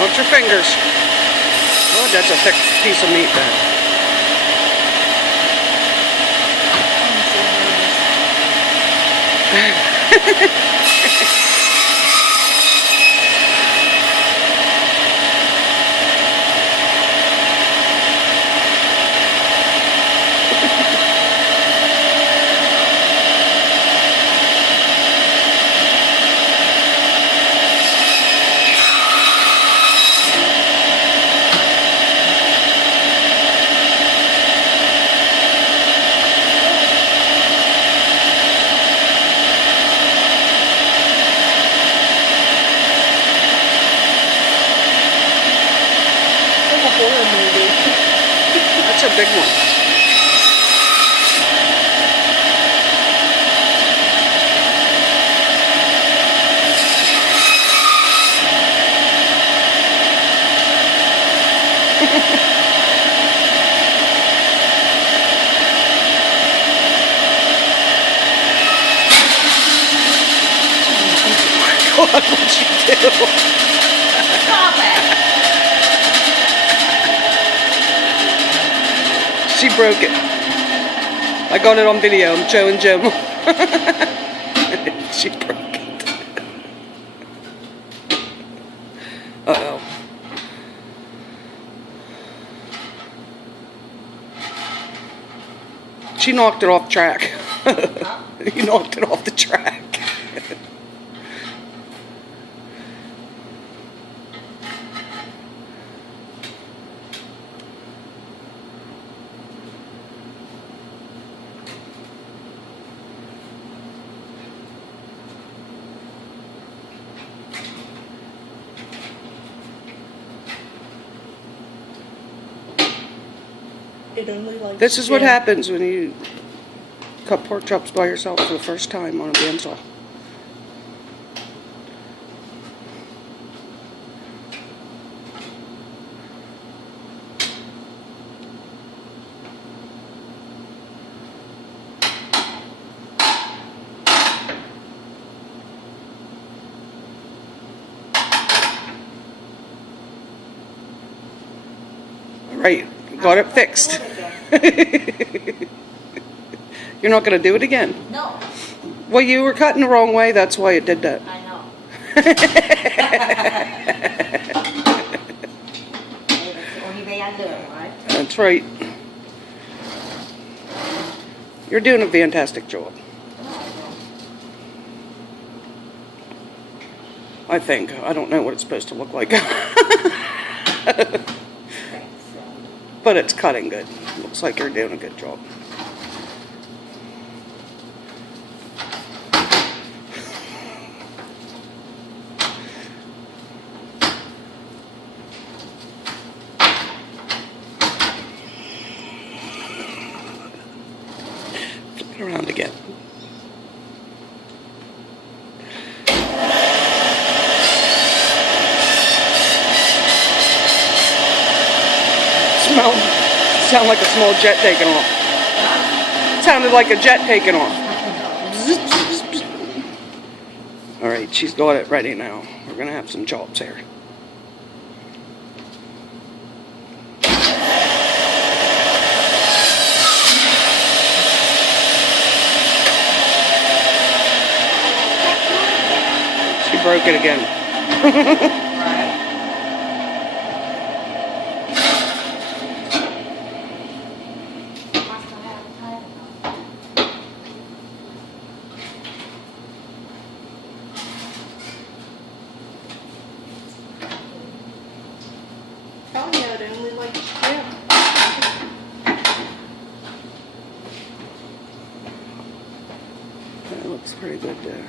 Watch your fingers. Oh, that's a thick piece of meat there. That's a big one. Oh my God, what'd you do? Stop it! She broke it. I got it on video. I'm showing Jim. She broke it. Uh-oh. She knocked it off track. Huh? You knocked it off the track. It only like This is what happens when you cut pork chops by yourself for the first time on a bandsaw. All right, got it fixed. You're not going to do it again? No, Well, you were cutting the wrong way, that's why it did that. I know. It's the only way I learn, right? That's right. You're doing a fantastic job. I think. I don't know what it's supposed to look like. But it's cutting good. Looks like you're doing a good job. Flip it around again. Sound like a small jet taking off. Sounded like a jet taking off. All right, she's got it ready now. We're gonna have some chops here. She broke it again. Oh yeah, it only like That looks pretty good there.